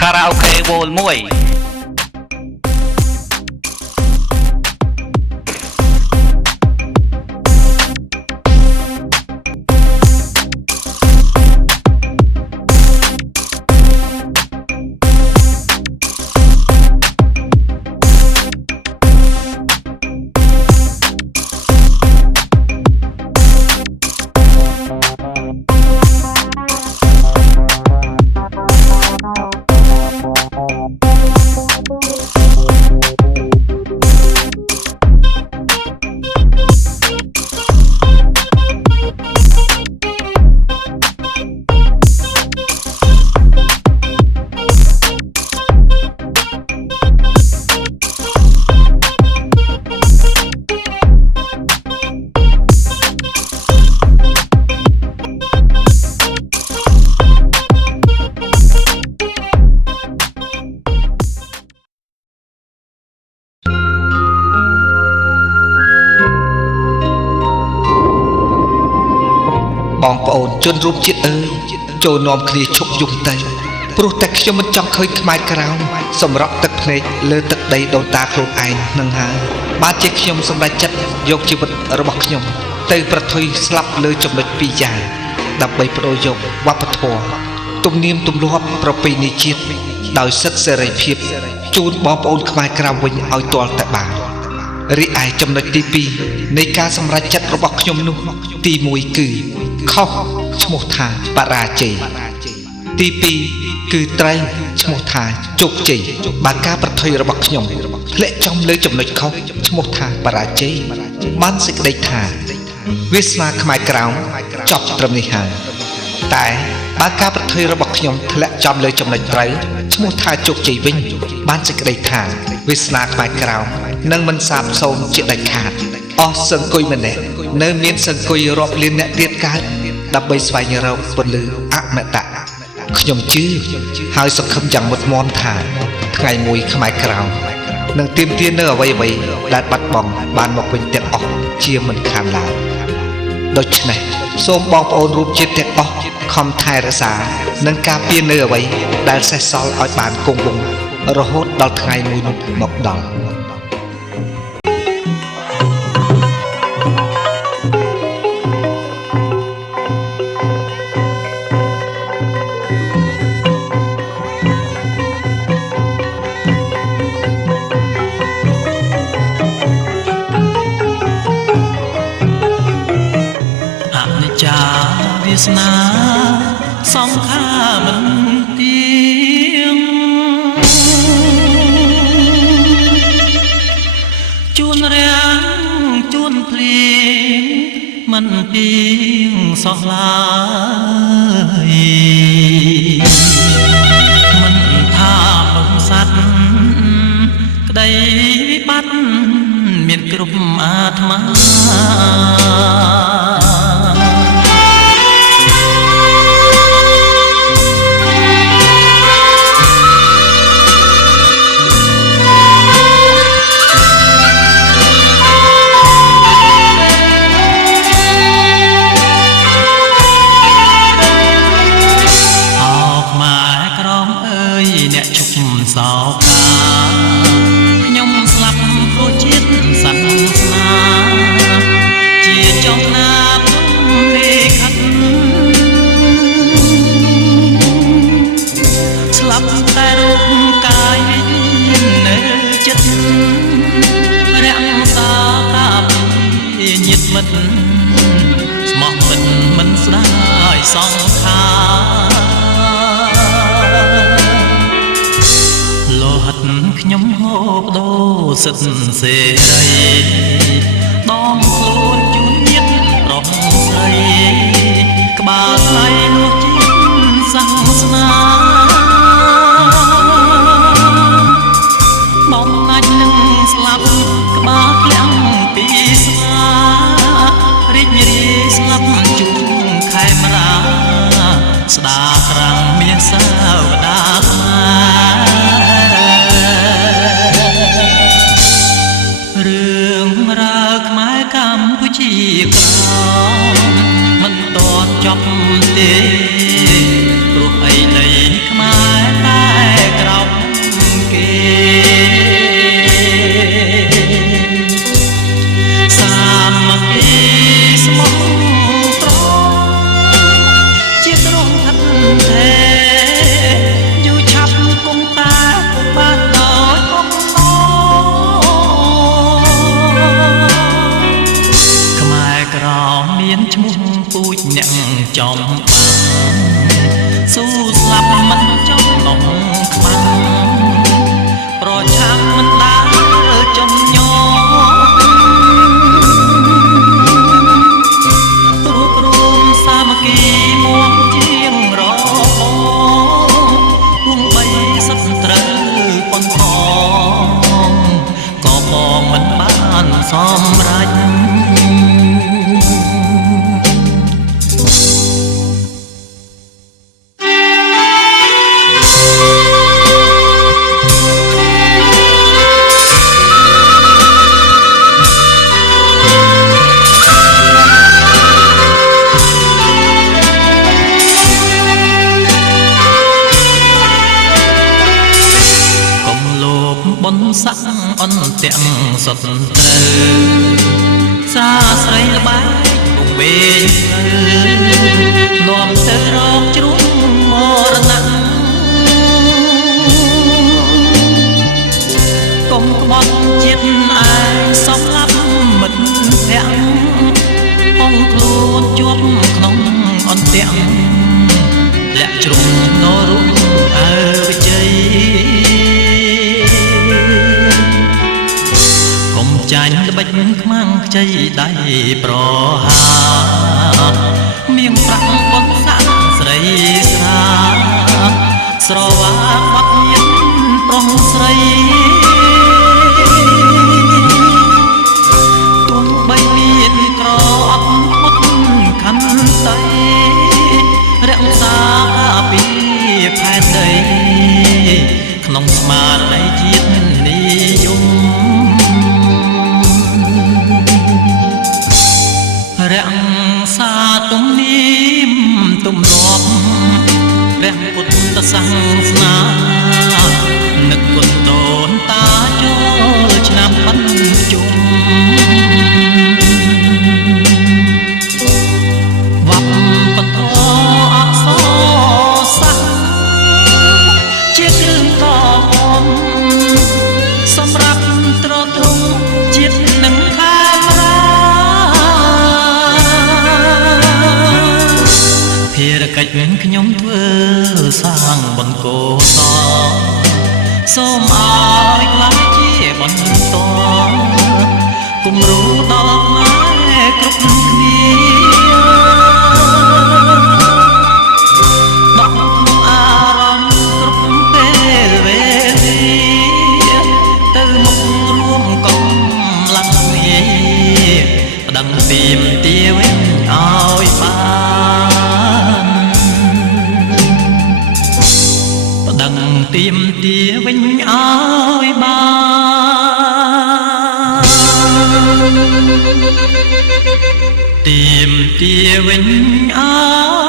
Karaoke Wall មួយ បងប្អូនជនរួមជាតិអើយចូលនាំគ្នាឈប់យំទៅព្រោះតែខ្ញុំមិនចង់ឃើញខ្មែរក្រៅសម្រក់ទឹកភ្នែកលើទឹកដីដូនតាខ្លួនឯងនឹងហើយបាទជាខ្ញុំសម្រេចចិត្តយកជីវិតរបស់ខ្ញុំទៅប្រថុយស្លាប់លើចំណុចពីរយ៉ាងដើម្បីបដូរយកវប្បធម៌ទំនៀមទម្លាប់ប្រពៃណីជាតិដោយសិទ្ធិសេរីភាពជូនបងប្អូនខ្មែរក្រៅវិញឲ្យទាល់តែបានរីឯចំណុចទី2នៃការសម្រេចចិត្តរបស់ខ្ញុំនោះទី1គឺខុសឈ្មោះថាបរាជ័យទី2គឺត្រូវឈ្មោះថាជោគជ័យបើការប្រថុយរបស់ខ្ញុំធ្លាក់ចំលើចំណុចខុសឈ្មោះថាបរាជ័យបានសេចក្តីថាវាសនាខ្មែរក្រៅចប់ត្រឹមនេះហើយតែបើការប្រថុយរបស់ខ្ញុំធ្លាក់ចំលើចំណុចត្រូវឈ្មោះថាជោគជ័យវិញបានសេចក្តីថាវាសនាខ្មែរក្រៅនឹងមិនសាបសូន្យជាដាច់ខាតអស់សង្គយម្នាក់នៅមានសង្គយរាប់លានអ្នកទៀតកើតដើម្បីស្វែងរកពន្លឺអមតៈខ្ញុំជឿហើយសង្ឃឹមយ៉ាងមុតមមថាថ្ងៃមួយខ្មែរក្រៅនឹងទាមទារនៅអ្វីៗដែលបាត់បង់បានមកវិញទាំងអស់ជាមិនខានឡើយដូច្នេះសូមបងប្អូនរួមជាតិទាំងអស់ខំថែរក្សានិងការពារនៅអ្វីដែលសេសសល់ឲ្យបានគង់វង្សរហូតដល់ថ្ងៃមួយនោះមកដល់វាសនាសង្ខារមិនទៀងជួនរាំងជួនភ្លៀងមិនទៀងសោះឡើយមិនថាបំសัตว์ក្តីវិបត្តិមានគ្រប់អាត្មាសោកាខ្ញុំស្លាប់ព្រោះជាតិសាសនាជាចំណាប់លេខិតស្លាប់តែរូបកាយនៅចិត្តរក្សាតាពីញាតិមិត្តស្មោះពិតមិនស្ដាយសង្ខាលោហិតខ្ញុំហូបដូរសិទ្ធសេរីដងខ្លួនជូនញាតិប្រុសស្រីក្បាលថ្លៃនោះជាតិសាសនាបំណាច់នឹងស្លាប់ក្បាលក្លាំងពីស្មារីករាយស្លាប់ជុំខែមរាស្ដាក្រាំងមានសាវតារឿងរ៉ាវខ្មែរកម្ពុជាក្រោយ សម្រេចបនស័កអនទាំងសុទ្ធត្រូវសាស្រីល្បែងវងវែងនាំទៅរកជ្រុំមរណៈកុំក្បត់ជាតិឯងសំឡាប់មិត្តភក្តិហងខ្លួនជាប់ក្នុងអន្ទាក់លាក់ជ្រុំនរុំអើវិជ័យចាញ់ល្បិចខ្មាំងខ្ចីដៃប្រហាមៀងប្រាក់បនសាក់ស្រីស្រាស្រវាបាត់ញៀនប្រុសស្រីទោះបីមានក្រអត់មុតខន្តីរក្សាការពីផែនដីក្នុងស្មារតីជាតិនិយមរក្សាទំនៀមទម្លាប់ព្រះពុទ្ធសាសនានឹកគុណដូនតាចូលឆ្នាំបញ្ជុំវប្បធម៌អក្សរសាស្ត្រជាគ្រឿងតមសម្រាប់ត្រទ្រង់ជាតិនិងខាភារកិច្ចខ្ញុំធ្វើសាងបុណ្យកុសលសូមឲ្យខ្លាចជាបន្តគំរូដល់ខ្មែរគ្រប់គ្នាដកអារម្មណ៍គ្រប់ពេលវេលាទៅមុខរួមកម្លាំងគ្នាប្តឹងទាមទារវិញឲ្យបានទាមទារវិញឲ្យបានទាមទារវិញឲ្យ